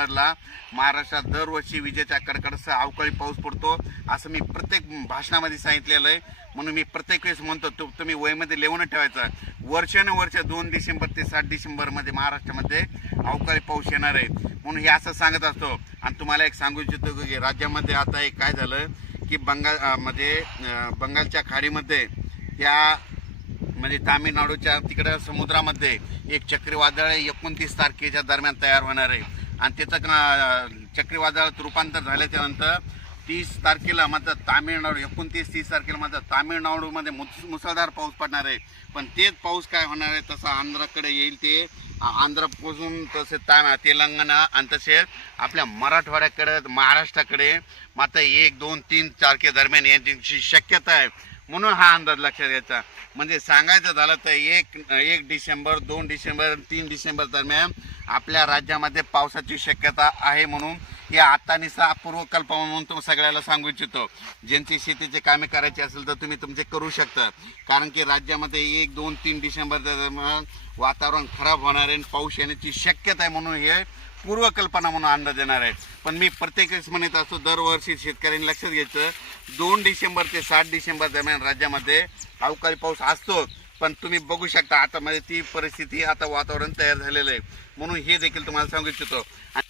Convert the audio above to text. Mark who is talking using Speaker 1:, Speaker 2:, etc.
Speaker 1: डिसेंबरला महाराष्ट्रात दरवर्षी विजेच्या कडकडासह अवकाळी पाऊस पडतो. असं मी प्रत्येक भाषणामध्ये सांगितलेलं आहे. म्हणून मी प्रत्येक वेळेस म्हणतो तो तुम्ही वयमध्ये लिहून ठेवायचं. वर्षानुवर्ष दोन डिसेंबर ते सात डिसेंबरमध्ये महाराष्ट्रामध्ये अवकाळी पाऊस येणार आहे. म्हणून हे असं सांगत असतो. आणि तुम्हाला एक सांगू इच्छितो की राज्यामध्ये आता एक काय झालं की बंगाल म्हणजे बंगालच्या खाडीमध्ये या म्हणजे तामिळनाडूच्या तिकडं समुद्रामध्ये एक चक्रीवादळ एकोणतीस तारखेच्या दरम्यान तयार होणार आहे. आणि त्याचं चक्रीवादळात रूपांतर झाल्याच्यानंतर तीस तारखेला माझा तामिळनाडू एकोणतीस तीस तारखेला माझा तामिळनाडूमध्ये मुस मुसळधार पाऊस पडणार आहे. पण तेच पाऊस काय होणार आहे तसा आंध्राकडे येईल ते. आंध्रपासून तसे ता तेलंगणा आणि तसेच आपल्या मराठवाड्याकडे महाराष्ट्राकडे मात्र एक दोन तीन तारखे दरम्यान याची शक्यता आहे. म्हणून हा अंदाज लक्षात घ्यायचा. म्हणजे सांगायचं झालं तर एक एक डिसेंबर दोन डिसेंबर तीन डिसेंबर दरम्यान आपल्या राज्यामध्ये पावसाची शक्यता आहे म्हणून हे आता निसा पूर्वकल्पना म्हणून तुम्ही सगळ्याला सांगू इच्छितो. ज्यांची शेतीचे कामे करायची असेल तर तुम्ही तुमचे करू शकता. कारण की राज्यामध्ये एक दोन तीन डिसेंबर दरम्यान वातावरण खराब होणार आहे आणि पाऊस येण्याची शक्यता आहे म्हणून हे पूर्वकल्पना म्हणून अंदाज येणार आहे पण मी प्रत्येक वेळेस म्हणत असतो दरवर्षी शेतकऱ्यांनी लक्षात घ्यायचं दोन डिसेंबर ते सात डिसेंबर दरम्यान राज्यामध्ये अवकाळी पाऊस असतो. पण तुम्ही बघू शकता आता मध्ये ती परिस्थिती आता वातावरण तयार झालेलं आहे. म्हणून हे देखील तुम्हाला सांगू इच्छितो. आणि